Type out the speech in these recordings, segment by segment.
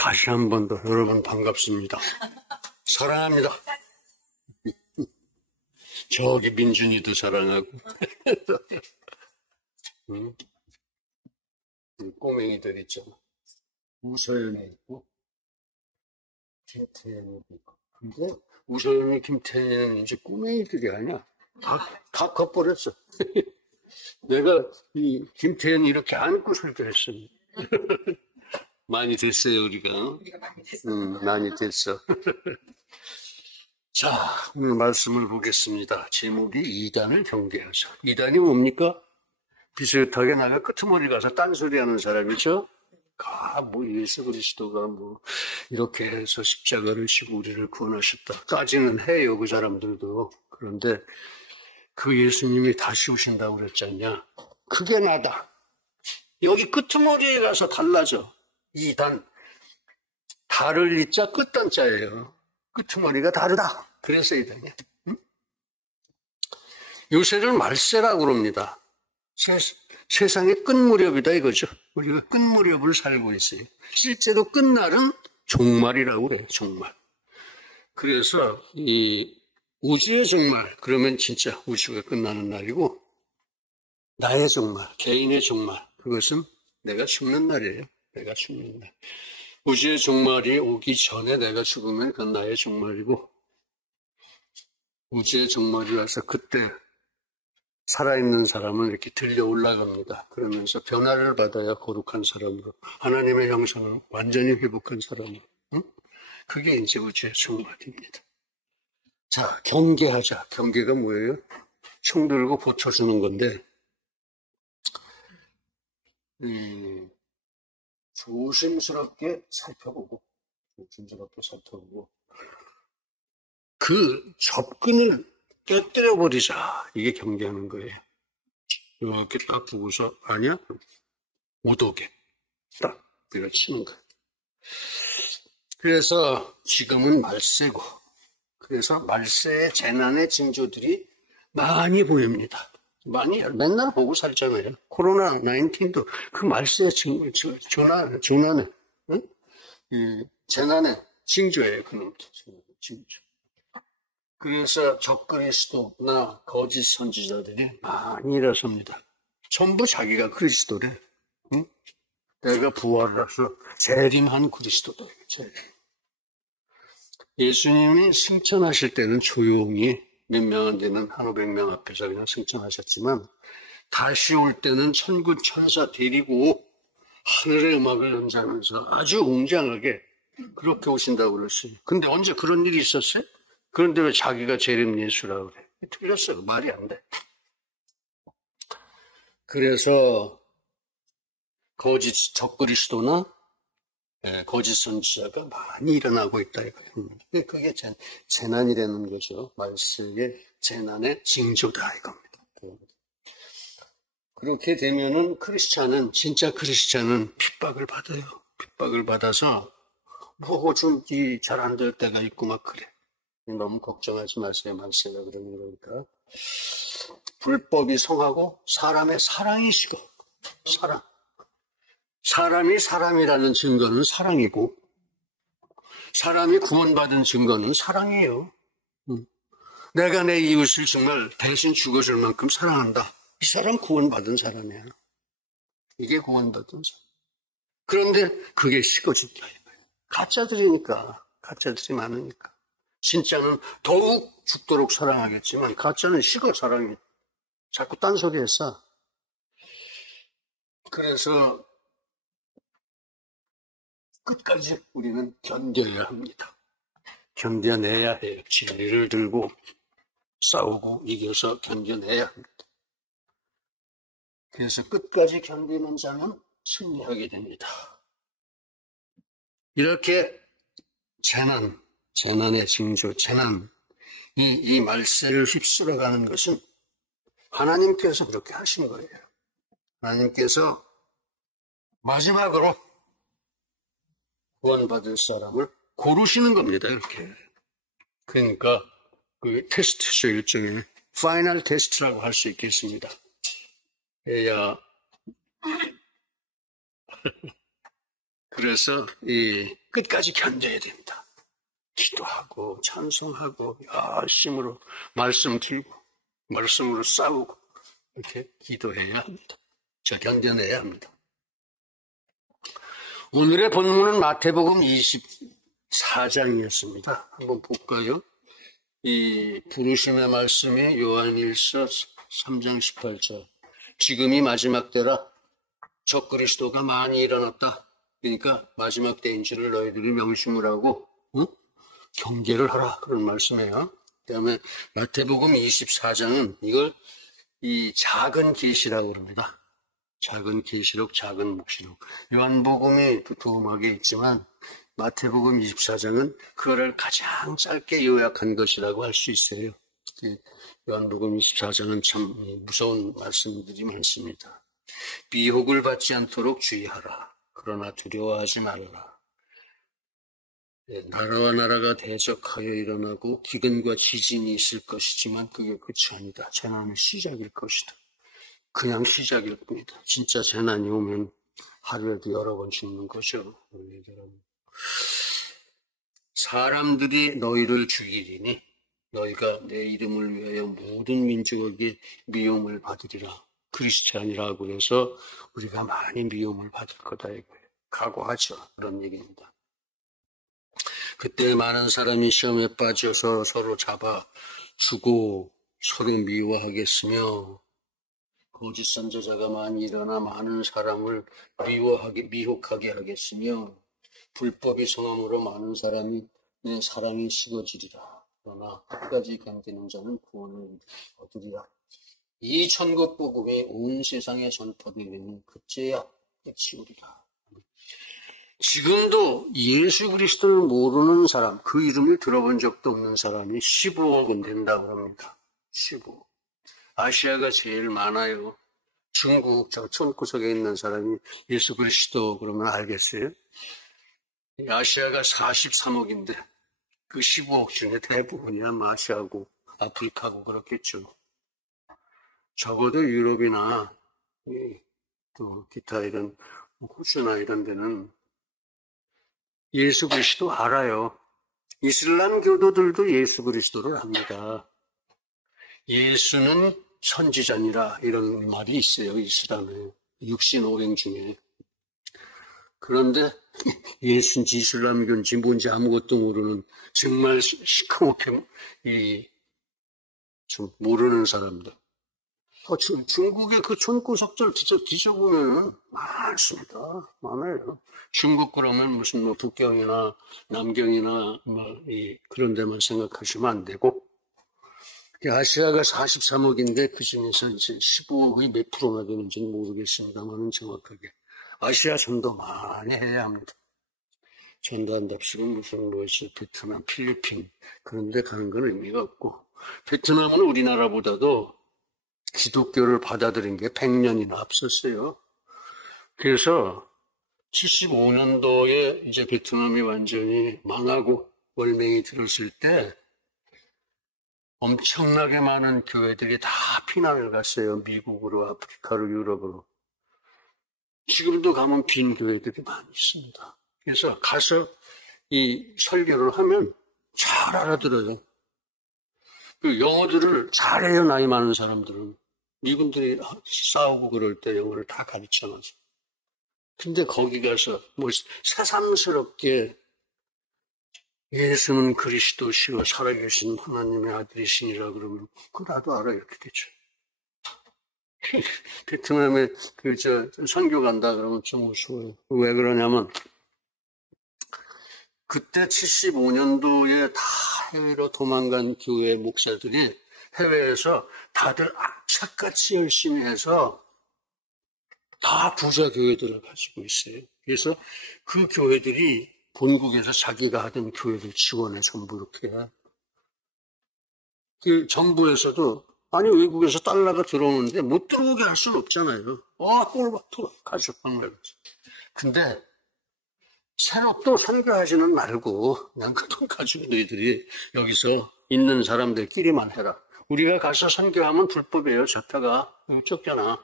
다시 한 번 더 여러분 반갑습니다. 사랑합니다. 저기 민준이도 사랑하고 꼬맹이들 있잖아. 우서연이 있고 김태현이 있고. 근데 우서연이 김태현은 이제 꼬맹이들이 아니야. 다 커버렸어. 내가 이 김태현이 이렇게 안고 살기로 했어. 많이 됐어요, 우리가. 많이 됐어. 자, 오늘 말씀을 보겠습니다. 제목이 이단을 경계하자. 이단이 뭡니까? 비슷하게 나가 끄트머리 가서 딴소리 하는 사람이죠? 예수 그리스도가 이렇게 해서 십자가를 지고 우리를 구원하셨다까지는 해요, 그 사람들도. 그런데 그 예수님이 다시 오신다고 그랬지 않냐? 그게 나다. 여기 끄트머리에 가서 달라져. 이단. 달을 이자 끝단자예요. 끄트머리가 다르다. 그래서 이단이야. 요새를 말세라고 그럽니다. 세상의 끝무렵이다 이거죠. 우리가 끝무렵을 살고 있어요. 실제로 끝날은 종말이라고 그래요. 종말. 그래서 이 우주의 종말, 그러면 진짜 우주가 끝나는 날이고, 나의 종말, 개인의 종말, 그것은 내가 죽는 날이에요. 내가 죽는 날. 우주의 종말이 오기 전에 내가 죽으면 그건 나의 종말이고, 우주의 종말이 와서 그때 살아있는 사람은 이렇게 들려 올라갑니다. 그러면서 변화를 받아야 거룩한 사람으로, 하나님의 형상을 완전히 회복한 사람으로. 그게 이제 우주의 종말입니다. 자, 경계하자. 경계가 뭐예요? 총 들고 고쳐주는 건데, 조심스럽게 살펴보고, 그 접근을 깨뜨려버리자. 이게 경계하는 거예요. 이렇게 딱 보고서, 아니야? 못 오게. 딱 밀어치는 거예요. 그래서 지금은 말세고, 그래서 말세의 재난의 징조들이 많이 보입니다. 많이, 맨날 보고 살잖아요. 코로나 19도 그 말세의 조난의, 응? 재난의 징조예요. 그놈 징조. 그래서 적그리스도나 거짓 선지자들이 많이 일어섭니다. 전부 자기가 그리스도래. 응? 내가 부활해서 재림한 그리스도다. 재림. 예수님이 승천하실 때는 조용히 몇 명 안 되는 1,500명 앞에서 그냥 승천하셨지만, 다시 올 때는 천군 천사 데리고 하늘의 음악을 연주하면서 아주 웅장하게 그렇게 오신다고 그랬어요. 근데 언제 그런 일이 있었어요? 그런데 왜 자기가 재림 예수라고 그래? 틀렸어요. 말이 안 돼. 그래서 거짓 적그리스도나 거짓 선지자가 많이 일어나고 있다 이거예요. 근데 그게 재난이라는 거죠. 말세의 재난의 징조다 이겁니다. 그렇게 되면은 진짜 크리스찬은 핍박을 받아요. 핍박을 받아서 좀 잘 안 될 때가 있고 막 그래. 너무 걱정하지 마세요. 말세가 그러는 거니까. 불법이 성하고 사람의 사랑이 식어. 사랑. 사람이 사람이라는 증거는 사랑이고, 사람이 구원받은 증거는 사랑이에요. 내가 내 이웃을 정말 대신 죽어줄 만큼 사랑한다. 이 사람 구원받은 사람이야. 이게 구원받은 사람. 그런데 그게 식어진다. 가짜들이니까. 가짜들이 많으니까. 진짜는 더욱 죽도록 사랑하겠지만 가짜는 식어 사랑이. 자꾸 딴소리 했어. 그래서 끝까지 우리는 견뎌야 합니다. 견뎌내야 해요. 진리를 들고 싸우고 이겨서 견뎌내야 합니다. 그래서 끝까지 견디는 자는 승리하게 됩니다. 이렇게 재난의 징조, 이 말세를 휩쓸어가는 것은 하나님께서 그렇게 하신 거예요. 하나님께서 마지막으로 구원받을 사람을 고르시는 겁니다. 이렇게. 그러니까 그 테스트죠. 일종의 파이널 테스트라고 할 수 있겠습니다. 해야 그래서 이 끝까지 견뎌야 됩니다. 기도하고 찬송하고 열심으로 말씀 들고 말씀으로 싸우고 이렇게 기도해야 합니다. 저 견뎌내야 합니다. 오늘의 본문은 마태복음 24장이었습니다. 한번 볼까요? 이 부르심의 말씀이 요한일서 3장 18절. 지금이 마지막 때라. 적 그리스도가 많이 일어났다. 그러니까 마지막 때인 줄을 너희들이 명심을 하고 경계를 하라. 그런 말씀이에요. 그 다음에 마태복음 24장은 이걸 이 작은 계시라고 그럽니다. 작은 계시록, 작은 묵시록. 요한복음이 두툼하게 있지만 마태복음 24장은 그거를 가장 짧게 요약한 것이라고 할 수 있어요. 요한복음 24장은 참 무서운 말씀들이 많습니다. 미혹을 받지 않도록 주의하라. 그러나 두려워하지 말아라. 나라와 나라가 대적하여 일어나고 기근과 지진이 있을 것이지만 그게 끝이 아니다. 재난의 시작일 것이다. 그냥 시작일 뿐이다. 진짜 재난이 오면 하루에도 여러 번 죽는 거죠. 사람들이 너희를 죽이리니 너희가 내 이름을 위하여 모든 민족에게 미움을 받으리라. 크리스찬이라고 해서 우리가 많이 미움을 받을 거다 이거예요. 각오하죠. 그런 얘기입니다. 그때 많은 사람이 시험에 빠져서 서로 잡아주고 서로 미워하겠으며 거짓 선지자가 많이 일어나 많은 사람을 미혹하게 하겠으며 불법이 성함으로 많은 사람이 식어지리라. 그러나 끝까지 견디는 자는 구원을 얻으리라. 이 천국 복음이 온 세상에 전파되면 그때야 끝이 오리라. 지금도 예수 그리스도를 모르는 사람, 그 이름을 들어본 적도 없는 사람이 15억은 된다고 합니다. 15억. 아시아가 제일 많아요. 중국 저 촌구석에 있는 사람이 예수 그리스도 그러면 알겠어요? 아시아가 43억인데 그 15억 중에 대부분이 아마 아시아고 아프리카고 그렇겠죠. 적어도 유럽이나 또 기타 이런 호주나 이런 데는 예수 그리스도 알아요. 이슬람 교도들도 예수 그리스도를 압니다. 예수는 선지자니라 이런 말이 있어요. 이슬람에 육신 오행 중에. 그런데 예수인지 이슬람교인지 뭔지 아무것도 모르는 정말 시커멓게 좀 모르는 사람들. 중국의 그 촌구석들 뒤져보면 많습니다. 많아요. 중국 그러면 무슨 뭐 북경이나 남경이나 그런 데만 생각하시면 안 되고 아시아가 43억인데 그 중에서 이제 15억이 몇 프로나 되는지는 모르겠습니다만은 정확하게 아시아 전도 많이 해야 합니다. 전도한답시고 무슨 뭐지 베트남, 필리핀 그런 데 가는 건 의미가 없고 베트남은 우리나라보다도 기독교를 받아들인 게 100년이나 앞섰어요. 그래서 75년도에 이제 베트남이 완전히 망하고 월맹이 들었을 때 엄청나게 많은 교회들이 다 피난을 갔어요. 미국으로, 아프리카로, 유럽으로. 지금도 가면 빈 교회들이 많이 있습니다. 그래서 가서 이 설교를 하면 잘 알아들어요. 그 영어들을 잘해요. 나이 많은 사람들은. 이분들이 싸우고 그럴 때 영어를 다 가르쳐놔서. 근데 거기 가서 뭐 새삼스럽게 예수는 그리스도시요 살아계신 하나님의 아들이시니라 그러면 그거 나도 알아 이렇게 되죠. 베트남에 선교 간다 그러면 좀 우스워요. 왜 그러냐면 그때 75년도에 다 해외로 도망간 교회 목사들이 해외에서 다들 악착같이 열심히 해서 다 부자 교회들을 가지고 있어요. 그래서 그 교회들이 본국에서 자기가 하던 교회들 지원해 전부 이렇게. 그 정부에서도 아니 외국에서 달러가 들어오는데 못 들어오게 할 수는 없잖아요. 꼴박토 가져간 거예요. 근데 새로 또 선교하지는 말고 그냥 그 돈 가지고 너희들이 여기서 있는 사람들끼리만 해라. 우리가 가서 선교하면 불법이에요. 잡혀가 쫓겨나.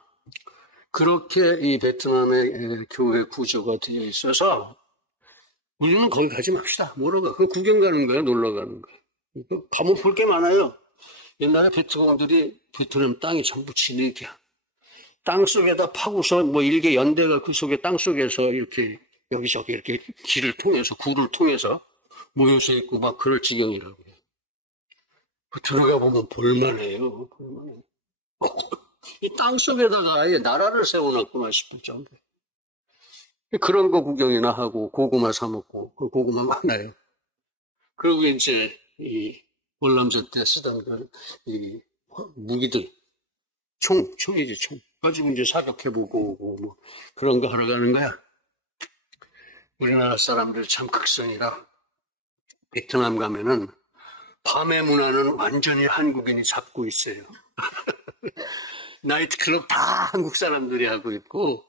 그렇게 이 베트남의 교회 구조가 되어 있어서 우리는 거기 가지 맙시다. 뭐로 가? 그 구경 가는 거야, 놀러 가는 거야. 가면 볼 게 많아요. 옛날에 베트남들이 베트남 땅이 전부 진흙이야. 땅 속에다 파고서 뭐 일개 연대가 그 속에 땅 속에서 이렇게 여기저기 이렇게 길을 통해서 구를 통해서 모여서 있고 막 그럴 지경이라고. 그 들어가 보면 볼만해요. 볼만해. 이 땅 속에다가 아예 나라를 세워놨구나 싶을 정도. 그런 거 구경이나 하고 고구마 사 먹고 그 고구마 많아요. 그리고 이제 이 월남전 때 쓰던 이 무기들 총이지 총. 가지고 이제 사격해보고 오고 뭐 그런 거 하러 가는 거야. 우리나라 사람들 참 극성이라 베트남 가면은 밤의 문화는 완전히 한국인이 잡고 있어요. 나이트클럽 다 한국 사람들이 하고 있고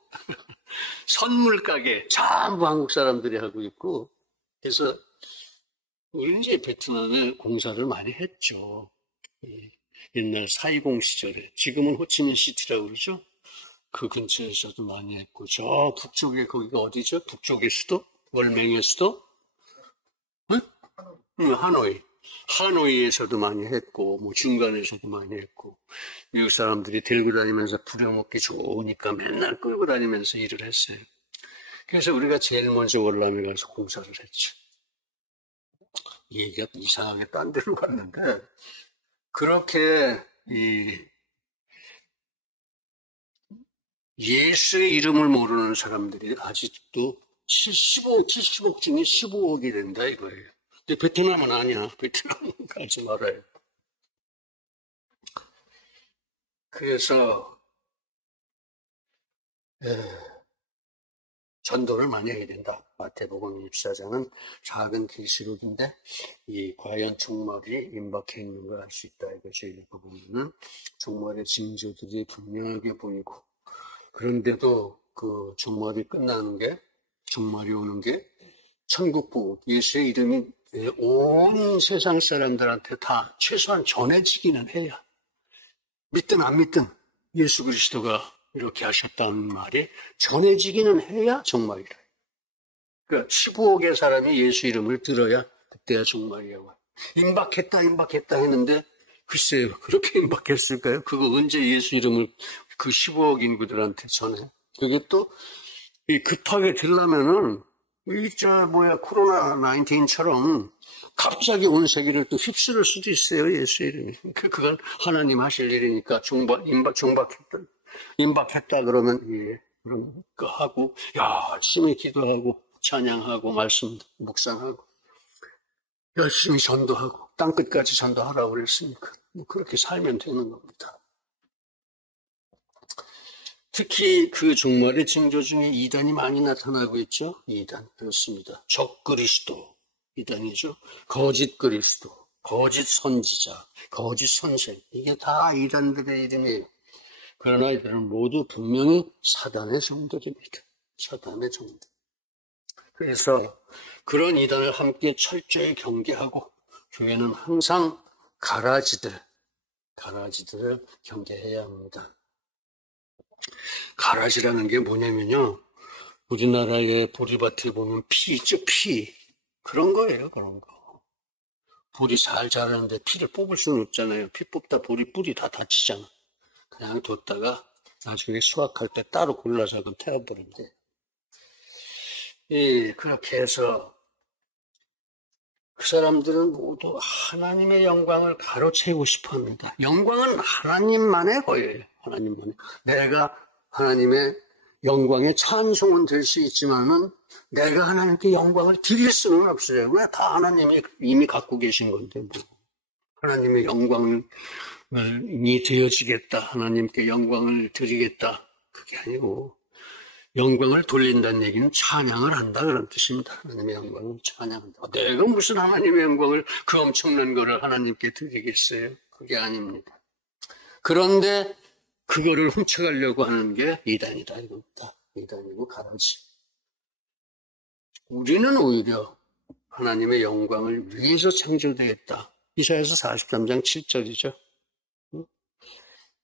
선물 가게 전부 한국 사람들이 하고 있고 그래서 우리는 이제 베트남에 공사를 많이 했죠. 옛날 4.20 시절에 지금은 호치민시티라고 그러죠. 그 근처에서도 많이 했고 저 북쪽에 거기가 어디죠? 북쪽의 수도? 월맹의 수도? 응? 응, 하노이에서도 많이 했고 뭐 중간에서도 많이 했고 미국 사람들이 들고 다니면서 부려먹기 좋으니까 맨날 끌고 다니면서 일을 했어요. 그래서 우리가 제일 먼저 월남에 가서 공사를 했죠. 이 얘기가 이상하게 딴 데로 갔는데 그렇게 이 예수의 이름을 모르는 사람들이 아직도 70억 중에 15억이 된다 이거예요. 근데 베트남은 아니야. 베트남은 가지 말아요. 그래서 전도를 많이 해야 된다. 마태복음 24장은 작은 계시록인데 이 과연 종말이 임박해 있는 걸 알 수 있다. 이것이 읽어보면은 종말의 징조들이 분명하게 보이고 그런데도 그 종말이 끝나는 게 종말이 오는 게 천국복 예수의 이름이 온 세상 사람들한테 다 최소한 전해지기는 해야 믿든 안 믿든 예수 그리스도가 이렇게 하셨다는 말이 전해지기는 해야 종말이라. 그러니까 15억의 사람이 예수 이름을 들어야 그때야 종말이야. 임박했다 했는데 글쎄요. 그렇게 임박했을까요? 그거 언제 예수 이름을 그 15억 인구들한테 전해? 그게 또 급하게 들려면은 코로나 19처럼 갑자기 온 세계를 또 휩쓸을 수도 있어요. 예수 이름이. 그건 하나님 하실 일이니까 임박했다 그러면 그런 거 하고 열심히 기도하고 찬양하고 말씀 묵상하고 열심히 전도하고 땅끝까지 전도하라고 그랬으니까 그렇게 살면 되는 겁니다. 특히 그 종말의 징조 중에 이단이 많이 나타나고 있죠. 이단 그렇습니다. 적그리스도 이단이죠. 거짓 그리스도, 거짓 선지자, 거짓 선생 이게 다 이단들의 이름이에요. 그러나 이들은 모두 분명히 사단의 종들입니다. 사단의 종들. 그래서 그런 이단을 함께 철저히 경계하고 교회는 항상 가라지들을 경계해야 합니다. 가라지라는 게 뭐냐면요. 우리나라의 보리밭에 보면 피 있죠, 피. 그런 거예요, 그런 거. 보리 잘 자라는데 피를 뽑을 수는 없잖아요. 피 뽑다 보리 뿌리 다 다치잖아. 그냥 뒀다가 나중에 수확할 때 따로 골라서 그럼 태워버린대. 그렇게 해서 그 사람들은 모두 하나님의 영광을 가로채고 싶어 합니다. 영광은 하나님만의 거예요. 하나님만의. 내가 하나님의 영광에 찬송은 될 수 있지만은 내가 하나님께 영광을 드릴 수는 없어요. 왜? 다 하나님이 이미 갖고 계신 건데 뭐. 하나님의 영광이 되어지겠다. 하나님께 영광을 드리겠다. 그게 아니고 영광을 돌린다는 얘기는 찬양을 한다 그런 뜻입니다. 하나님의 영광을 찬양한다. 내가 무슨 하나님의 영광을 그 엄청난 거를 하나님께 드리겠어요? 그게 아닙니다. 그런데 그거를 훔쳐가려고 하는 게 이단이다 이겁니다. 이단이고 가라지. 우리는 오히려 하나님의 영광을 위해서 창조되었다. 이사야서 43장 7절이죠.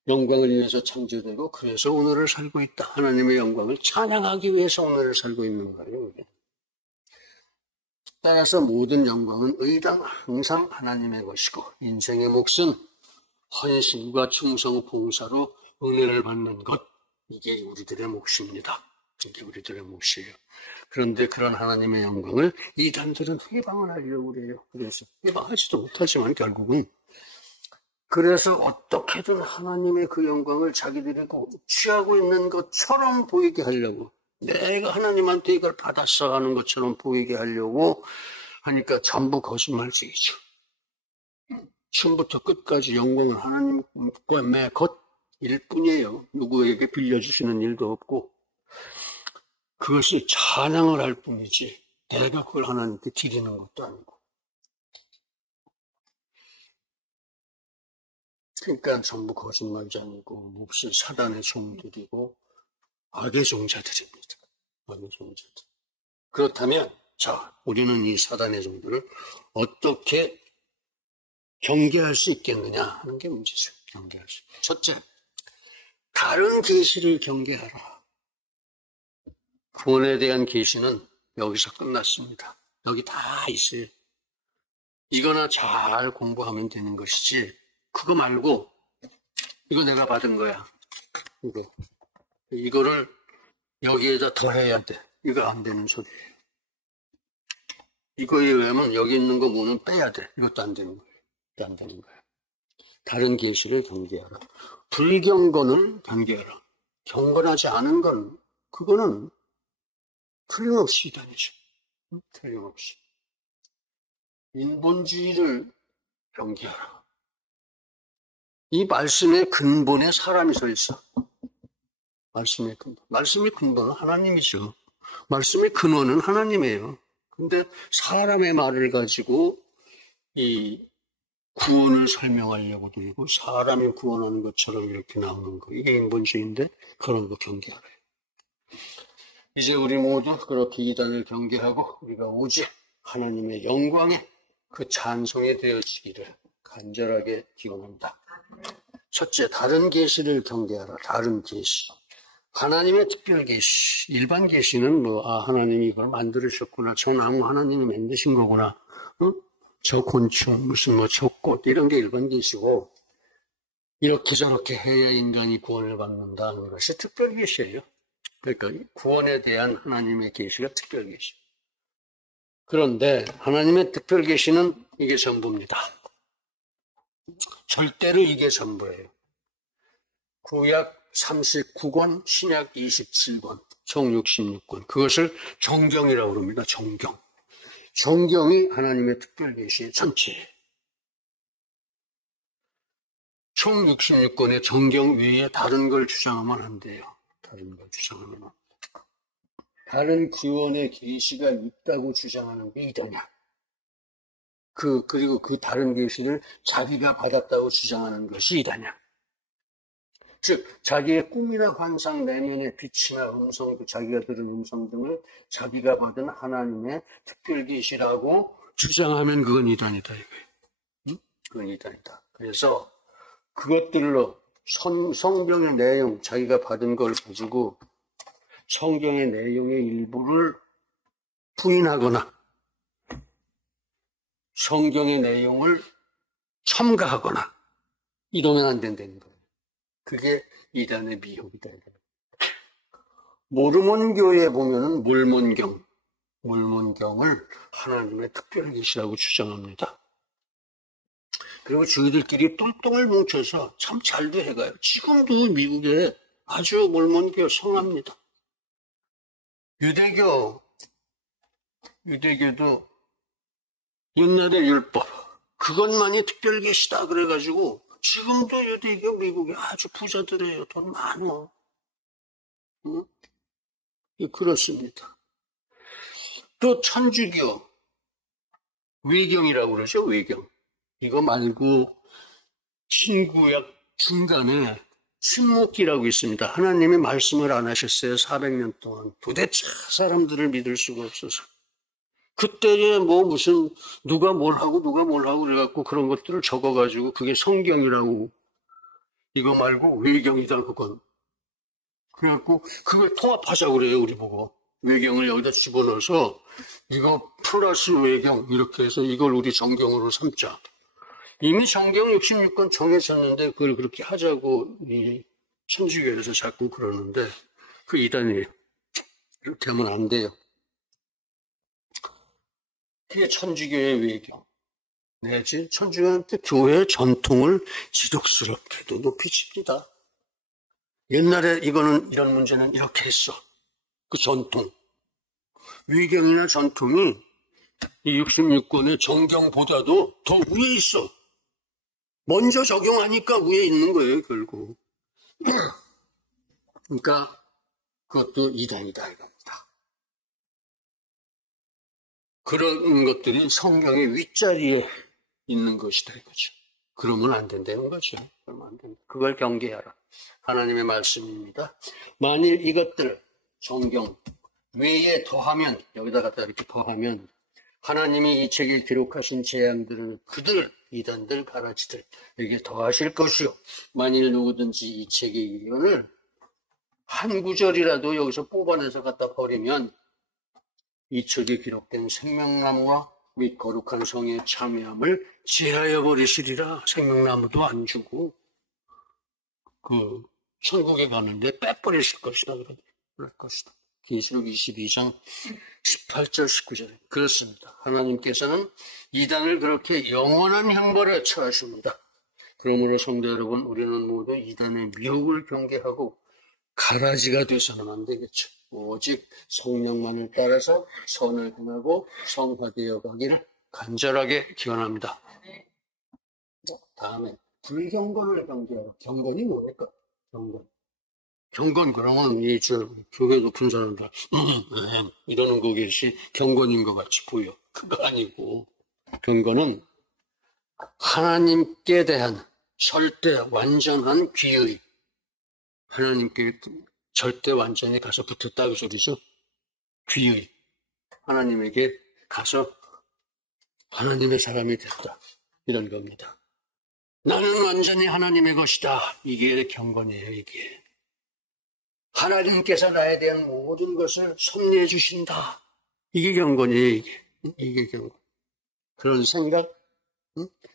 영광을 위해서 창조되고 그래서 오늘을 살고 있다. 하나님의 영광을 찬양하기 위해서 오늘을 살고 있는 거예요. 따라서 모든 영광은 의당 항상 하나님의 것이고 인생의 몫은 헌신과 충성 봉사로 은혜를 받는 것, 이게 우리들의 몫입니다. 이게 우리들의 몫이에요. 그런데 그런 하나님의 영광을 이단들은 회방을 하려고 그래요. 그래서 회방하지도 못하지만 결국은 그래서 어떻게든 하나님의 그 영광을 자기들이 취하고 있는 것처럼 보이게 하려고, 내가 하나님한테 이걸 받았어 하는 것처럼 보이게 하려고 하니까 전부 거짓말쟁이죠. 처음부터 끝까지 영광은 하나님의 것일 뿐이에요. 누구에게 빌려주시는 일도 없고 그것이 찬양을 할 뿐이지 내가 그걸 하나님께 드리는 것도 아니고. 그러니까 전부 거짓말쟁이고 몹시 사단의 종들이고 악의 종자들입니다. 악의 종자들. 그렇다면 자, 우리는 이 사단의 종들을 어떻게 경계할 수 있겠느냐 하는 게 문제죠. 경계할 수. 첫째, 다른 계시를 경계하라. 구원에 대한 계시는 여기서 끝났습니다. 여기 다 있어요. 이거나 잘 공부하면 되는 것이지, 그거 말고 이거 내가 받은 거야. 이거를 여기에다 더해야 돼. 이거 안 되는 소리예요. 이거에 의하면 여기 있는 거 뭐는 빼야 돼. 이것도 안 되는 거예요. 이것도 안 되는 거야. 다른 계시를 경계하라. 불경건을 경계하라. 경건하지 않은 건 그거는 틀림없이 이단이죠. 틀림없이. 인본주의를 경계하라. 이 말씀의 근본에 사람이 서 있어. 말씀의 근본. 말씀의 근본은 하나님이죠. 말씀의 근원은 하나님이에요. 근데 사람의 말을 가지고 이 구원을 설명하려고 들고 사람이 구원하는 것처럼 이렇게 나오는 거. 이게 인본주의인데 그런 거 경계하래요. 이제 우리 모두 그렇게 이단을 경계하고 우리가 오직 하나님의 영광에 그 찬송이 되어지기를 간절하게 기원한다. 첫째, 다른 계시를 경계하라. 다른 계시. 하나님의 특별 계시. 일반 계시는 하나님이 이걸 만들으셨구나. 저 나무 하나님이 만드신 거구나. 응? 저 곤충, 무슨 저 꽃, 이런 게 일반 계시고, 이렇게 저렇게 해야 인간이 구원을 받는다는 것이 특별 계시예요. 그러니까 구원에 대한 하나님의 계시가 특별 계시. 그런데 하나님의 특별 계시는 이게 전부입니다. 절대로 이게 전부예요. 구약 39권, 신약 27권, 총 66권. 그것을 정경이라고 합니다. 정경. 정경이 하나님의 특별 계시의 전체예요. 총 66권의 정경 외에 다른 걸 주장하면 안 돼요. 다른 걸 주장하면 안 돼요. 다른 기원의 계시가 있다고 주장하는 게 이다냐. 그리고 그 다른 계시를 자기가 받았다고 주장하는 것이 이다냐. 즉, 자기의 꿈이나 환상, 내면의 빛이나 음성, 자기가 들은 음성 등을 자기가 받은 하나님의 특별 계시라고 주장하면 그건 이단이다 이거예요. 응? 그건 이단이다. 그래서 그것들로 성경의 내용, 자기가 받은 걸 가지고 성경의 내용의 일부를 부인하거나 성경의 내용을 첨가하거나 이러면 안 된다는 거예요. 그게 이단의 미혹이다. 모르몬교에 보면은 몰몬경을 하나님의 특별 계시라고 주장합니다. 그리고 저희들끼리 똘똘 뭉쳐서 참 잘도 해가요. 지금도 미국에 아주 몰몬교 성합니다. 유대교도 옛날의 율법, 그것만이 특별 계시다 그래가지고 지금도 유대교 미국에 아주 부자들이에요. 돈 많어. 응? 그렇습니다. 또 천주교, 외경이라고 그러죠. 외경. 이거 말고 신구약 중간에 신목기라고 있습니다. 하나님이 말씀을 안 하셨어요. 400년 동안. 도대체 사람들을 믿을 수가 없어서. 그때에 무슨 누가 뭘 하고 그래갖고 그런 것들을 적어가지고 그게 성경이라고 이거 말고 외경이다, 그건. 그래갖고 그걸 통합하자고 그래요, 우리 보고. 외경을 여기다 집어넣어서 이거 플러스 외경 이렇게 해서 이걸 우리 정경으로 삼자. 이미 정경 66권 정해졌는데 그걸 그렇게 하자고 이 천주교에서 자꾸 그러는데 그 이단이에요. 이렇게 하면 안 돼요. 그게 천주교의 외경. 내지 천주교한테 교회의 전통을 지독스럽게도 높이칩니다. 옛날에 이런 문제는 이렇게 했어. 그 전통. 외경이나 전통이 이 66권의 정경보다도 더 위에 있어. 먼저 적용하니까 위에 있는 거예요, 결국. 그러니까 그것도 이단이다, 이겁니다. 그런 것들이 성경의 윗자리에 있는 것이다, 이거죠. 그러면 안 된다는 거죠. 그러면 안 된다. 그걸 경계하라. 하나님의 말씀입니다. 만일 이것들, 성경 외에 더하면, 여기다 갖다 이렇게 더하면, 하나님이 이 책에 기록하신 재앙들을 그들, 이단들, 가라지들, 여기에 더하실 것이요. 만일 누구든지 이 책의 이론을 한 구절이라도 여기서 뽑아내서 갖다 버리면, 이 책에 기록된 생명나무와 및 거룩한 성의 참여함을 제하여 버리시리라. 생명나무도 안 주고, 천국에 가는데 빼버리실 것이다. 그럴 것이다. 계시록 22장 18절 19절. 그렇습니다. 하나님께서는 이단을 그렇게 영원한 형벌에 처하십니다. 그러므로 성도 여러분, 우리는 모두 이단의 미혹을 경계하고 가라지가 돼서는 안 되겠죠. 오직 성령만을 따라서 선을 행하고 성화되어 가기를 간절하게 기원합니다. 다음에 불경건을 경계하라. 경건이 뭡니까? 경건 그러면 교회 높은 사람들 이러는 것이 경건인 것 같이 보여. 그거 아니고 경건은 하나님께 대한 절대 완전한 귀의, 하나님께 절대 완전히 가서 붙었다 그 소리죠. 귀의, 하나님에게 가서 하나님의 사람이 됐다, 이런 겁니다. 나는 완전히 하나님의 것이다. 이게 경건이에요. 이게 하나님께서 나에 대한 모든 것을 섭리해 주신다. 이게 경건이에요. 이게 경건. 그런 생각,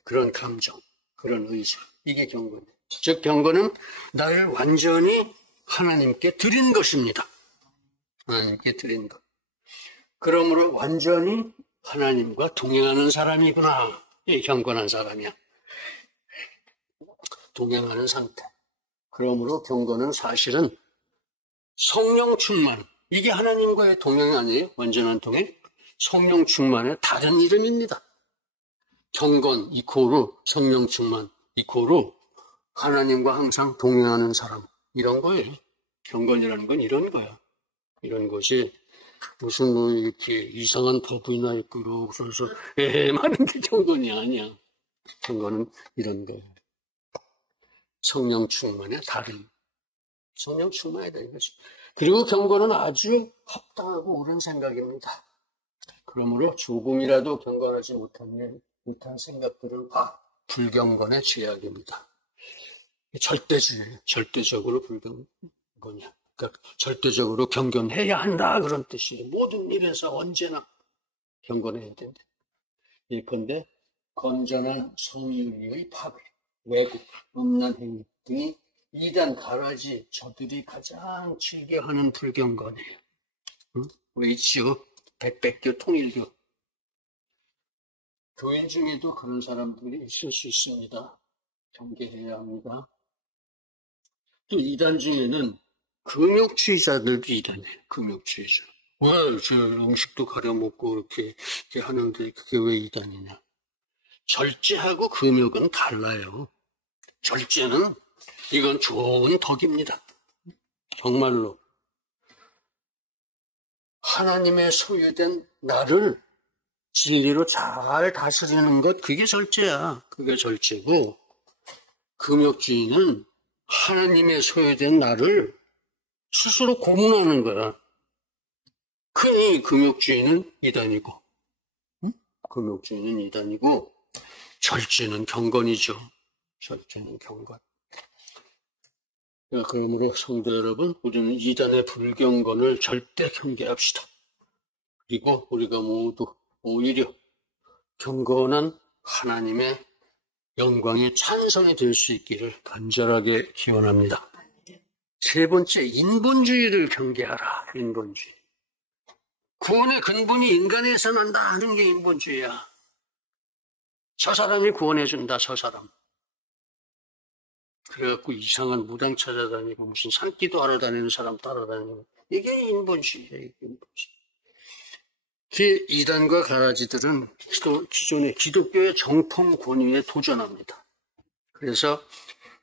그런 감정, 그런 의식, 이게 경건이에요. 즉 경건은 나를 완전히 하나님께 드린 것입니다. 하나님께 드린 것. 그러므로 완전히 하나님과 동행하는 사람이구나. 이 경건한 사람이야. 동행하는 상태. 그러므로 경건은 사실은 성령 충만. 이게 하나님과의 동행이 아니에요? 완전한 동행? 성령 충만의 다른 이름입니다. 경건 이코르 성령 충만 이코르 하나님과 항상 동행하는 사람. 이런 거예요. 경건이라는 건 이런 거야. 이런 것이 무슨 이렇게 이상한 법이나 있고 그래서 많은 게 경건이 아니야. 경건은 이런 거예요. 성령 충만의 다른. 성령 충만이다 이거지. 그리고 경건은 아주 합당하고 옳은 생각입니다. 그러므로 조금이라도 경건하지 못한 생각들은 불경건의 죄악입니다. 절대주의, 절대적으로 불경건이야. 그러니까 절대적으로 경건해야 한다 그런 뜻이에요. 모든 일에서 언제나 경건해야 된다. 예컨대 건전한 성의의 파괴, 왜곡, 음란 행위 등이 이단 가라지 저들이 가장 즐겨하는 불경건이에요. 외지어, 백백교, 통일교. 교인 중에도 그런 사람들이 있을 수 있습니다. 경계해야 합니다. 또 이단 중에는 금욕주의자들도 이단이에요. 금욕주의자. 왜 저 음식도 가려 먹고 이렇게 하는데 그게 왜 이단이냐? 절제하고 금욕은 달라요. 절제는 이건 좋은 덕입니다. 정말로 하나님의 소유된 나를 진리로 잘 다스리는 것, 그게 절제야. 그게 절제고, 금욕주의는 하나님의 소유된 나를 스스로 고문하는 거야. 그 금욕주의는 이단이고, 금욕주의는 이단이고, 절제는 경건이죠. 절제는 경건. 그러므로 성도 여러분, 우리는 이단의 불경건을 절대 경계합시다. 그리고 우리가 모두 오히려 경건한 하나님의 영광의 찬송이 될 수 있기를 간절하게 기원합니다. 세 번째, 인본주의를 경계하라. 인본주의. 구원의 근본이 인간에서 난다 하는 게 인본주의야. 저 사람이 구원해준다, 저 사람. 그래갖고 이상한 무당 찾아다니고 무슨 산기도 하러 다니는 사람 따라다니고, 이게 인본주의예요. 이게 인본주의. 그 이단과 가라지들은 기존의 기독교의 정통 권위에 도전합니다. 그래서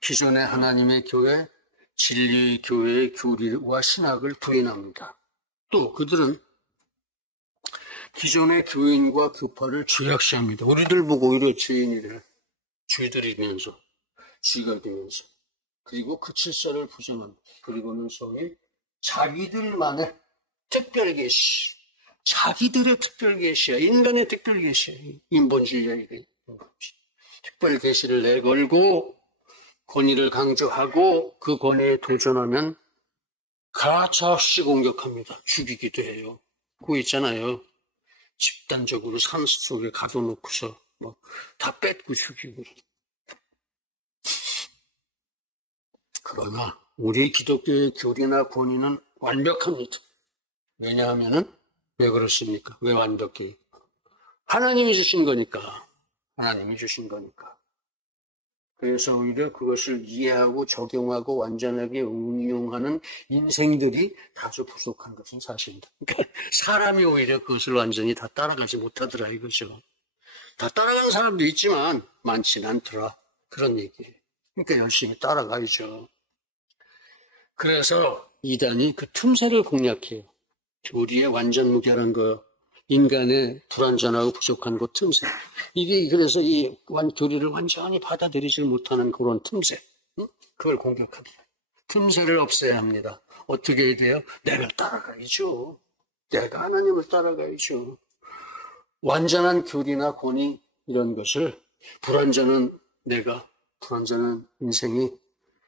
기존의 하나님의 교회, 진리의 교회의 교리와 신학을 부인합니다. 또 그들은 기존의 교인과 교파를 죄악시합니다. 우리들 보고 오히려 죄인이래. 죄들이면서, 죄가 되면서. 그리고 그 질서를 부정합니다. 그리고는 소위 자기들만의 특별계시, 자기들의 특별계시야. 인간의 특별계시야. 인본주의야, 이게. 특별계시를 내걸고 권위를 강조하고 그 권위에 도전하면 가차없이 공격합니다. 죽이기도 해요. 그거 있잖아요. 집단적으로 산 속에 가둬놓고서 다 뺏고 죽이고. 그러나 우리 기독교의 교리나 권위는 완벽합니다. 왜냐하면은 왜 그렇습니까? 왜 완벽해? 하나님이 주신 거니까. 하나님이 주신 거니까. 그래서 오히려 그것을 이해하고 적용하고 완전하게 응용하는 인생들이 다소 부족한 것은 사실입니다. 그러니까 사람이 오히려 그것을 완전히 다 따라가지 못하더라 이거죠. 다 따라가는 사람도 있지만 많지는 않더라. 그런 얘기예요. 그러니까 열심히 따라가야죠. 그래서 이단이 그 틈새를 공략해요. 교리의 완전 무결한 거, 인간의 불완전하고 부족한 그 틈새. 이게 그래서 이 교리를 완전히 받아들이지 못하는 그런 틈새. 그걸 공격합니다. 틈새를 없애야 합니다. 어떻게 해야 돼요? 내가 따라가야죠. 내가 하나님을 따라가야죠. 완전한 교리나 권위 이런 것을 불완전한 내가, 불완전한 인생이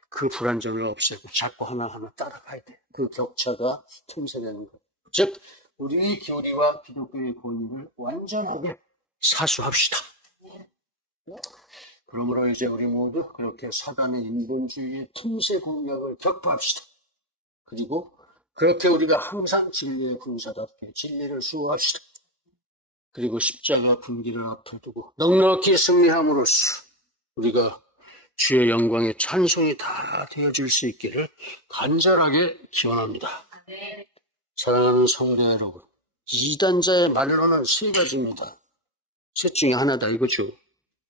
그 불완전을 없애고 자꾸 하나하나 따라가야 돼. 그 격차가 틈새되는 거예요. 즉 우리의 교리와 기독교의 권위를 완전하게 사수합시다. 그러므로 이제 우리 모두 그렇게 사단의 인본주의의 틈새 공략을 격파합시다. 그리고 그렇게 우리가 항상 진리의 군사답게 진리를 수호합시다. 그리고 십자가 분기를 앞에 두고 넉넉히 승리함으로써 우리가 주의 영광의 찬송이 다 되어질 수 있기를 간절하게 기원합니다. 사랑하는 성도 여러분, 이단자의 말로는 세 가지입니다. 셋 중에 하나다 이거죠.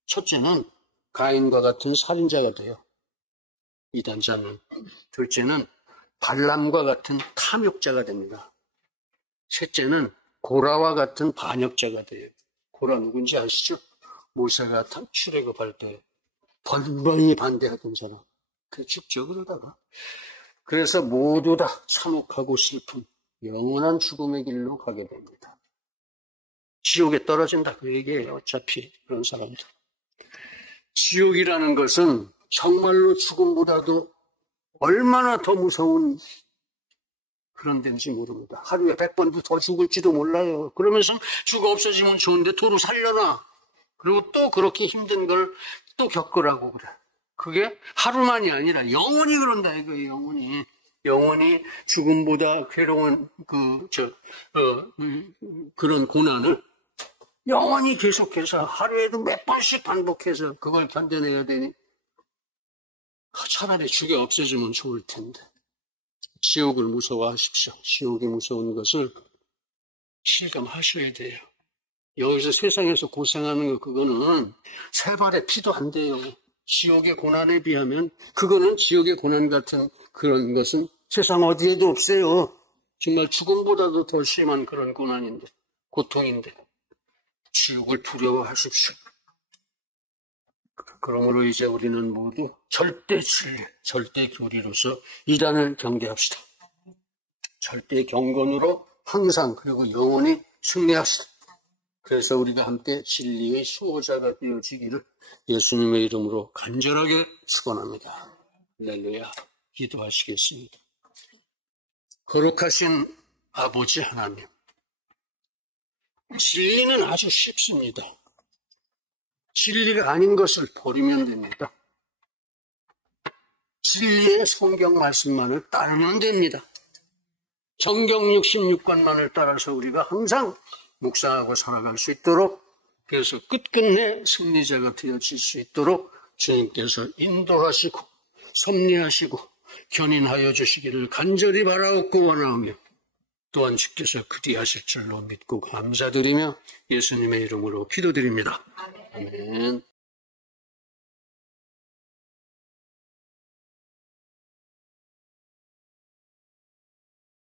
첫째는 가인과 같은 살인자가 돼요. 이단자는. 둘째는 발람과 같은 탐욕자가 됩니다. 셋째는 고라와 같은 반역자가 돼요. 고라 누군지 아시죠? 모세가 출애굽할 때 번번이 반대하던 사람. 그 죽죠 그러다가. 그래서 모두 다 참혹하고 슬픈 영원한 죽음의 길로 가게 됩니다. 지옥에 떨어진다 그 얘기예요. 어차피 그런 사람들. 지옥이라는 것은 정말로 죽음보다도 얼마나 더 무서운 그런 데인지 모릅니다. 하루에 100번도 더 죽을지도 몰라요. 그러면서 죽어 없어지면 좋은데 도로 살려놔. 그리고 또 그렇게 힘든 걸 또 겪으라고 그래. 그게 하루만이 아니라 영원히 그런다 이거예요. 영원히. 영원히 죽음보다 괴로운 그런 고난을 영원히 계속해서 하루에도 몇 번씩 반복해서 그걸 견뎌내야 되니 차라리 죽여 없애주면 좋을 텐데. 지옥을 무서워하십시오. 지옥이 무서운 것을 실감하셔야 돼요. 여기서 세상에서 고생하는 거 그거는 세 발의 피도 안 돼요. 지옥의 고난에 비하면 그거는 지옥의 고난 같은 그런 것은 세상 어디에도 없어요. 정말 죽음보다도 더 심한 그런 고난인데, 고통인데 지옥을 두려워하십시오. 그러므로 이제 우리는 모두 절대 진리, 절대 교리로서 이단을 경계합시다. 절대 경건으로 항상 그리고 영원히 승리합시다. 그래서 우리가 함께 진리의 수호자가 되어지기를 예수님의 이름으로 간절하게 축원합니다. 할렐루야. 기도하시겠습니다. 거룩하신 아버지 하나님, 진리는 아주 쉽습니다. 진리가 아닌 것을 버리면 됩니다. 진리의 성경 말씀만을 따르면 됩니다. 정경 66권만을 따라서 우리가 항상 묵상하고 살아갈 수 있도록, 그래서 끝끝내 승리자가 되어질 수 있도록 주님께서 인도하시고 섭리하시고 견인하여 주시기를 간절히 바라옵고 원하오며, 또한 주께서 그리하실 줄로 믿고 감사드리며 예수님의 이름으로 기도드립니다. 아멘.